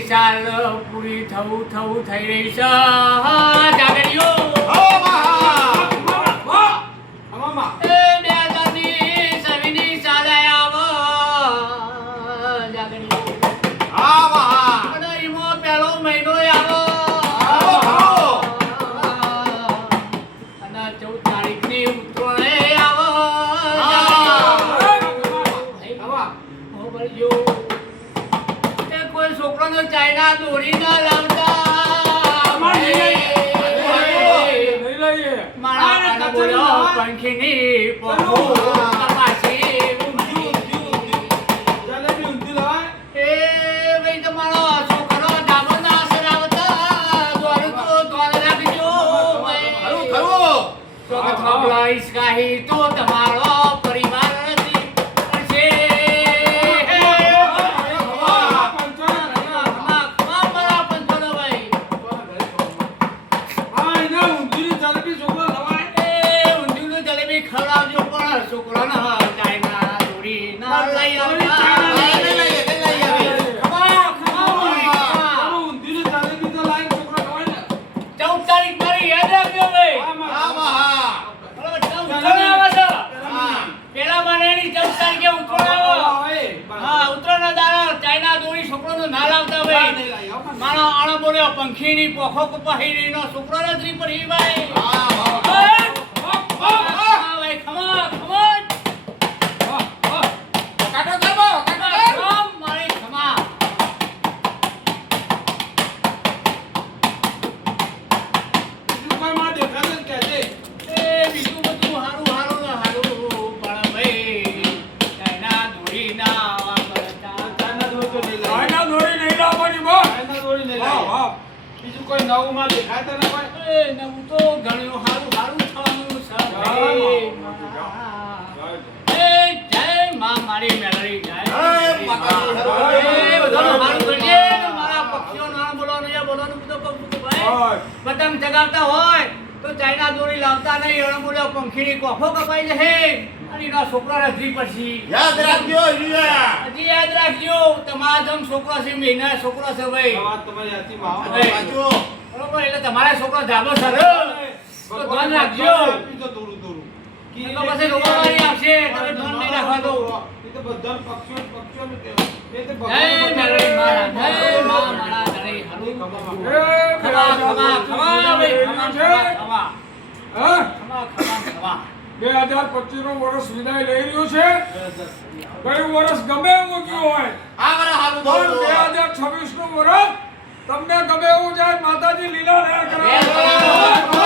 સાલ પૂરી થવું થઈ રહી છે જાગરીઓ એ 2027 સાલ આવો જાગરીઓ અને એમાં પહેલો મહિનો આવો અને 14 તારીખની ઉત્તરાયણ આવો કોઈ છોકરાનો ચાઇના દોરી ના લાવતા મારા બોલો પંખીની પપ્પુ પાછી એ ભાઈ તમારો છોકરો ડાબો ના અસર આવતા દોરું તો દોર રાખજો તો તમારો પરિવાર નથી પડશે ખવડાવજો પણ છોકરાના ચાઇના દોરી ના લઈ આવતા 14 તારીખ મારી યાદ રાખજો ભાઈ પેલા મહિનાની 14 તારીખે ઉત્તરાયણ ઉત્તરાયણના દાડા ચાઇના દોરી છોકરાનો ના લાવતા ભાઈ મારો આણો બોલ્યો પંખીની પોખો કપાહીની નો છોકરો નથી પડી ભાઈ બીજું કોઈ નવું માં દેખાય તને કોઈ નવું તો ઘણું હારું થવાનું છે જય માં મારી મેલડી જય બધાનું હારું કરજે મારા પક્ષીઓ નામ બોલવાનું બધું કહું ભાઈ પતંગ ચગાવતા હોય તો ચાઇના દોરી લાવતા નહીં એનો બોલ્યો પંખીની કોફો કપાઈ જશે અને એના છોકરા રજી પછી યાદ રાખજો હજી યાદ રાખજો તમારા જેમ છોકરો છે મહિના છોકરો છે ભાઈ તમારી હાથી માં બરોબર એટલે તમારા છોકરો જાબો સર તો ધ્યાન રાખજો તો થોડું તો પછી રોવાવાળી આવશે તમે ધ્યાન નહીં રાખવા દો એ તો બધા પક્ષીઓ એ તો જય મેલડી મારા જય માં મારા ધરે હરું ખમા ભાઈ ખમા 2025 નો વર્ષ વિદાય લઈ રહ્યો છે કયું વર્ષ ગમે એવું ગયું હોય આ મારા હારું દોડ 2026 નું વર્ષ તમને ગમે એવું જાય માતાજી લીલા ના કરે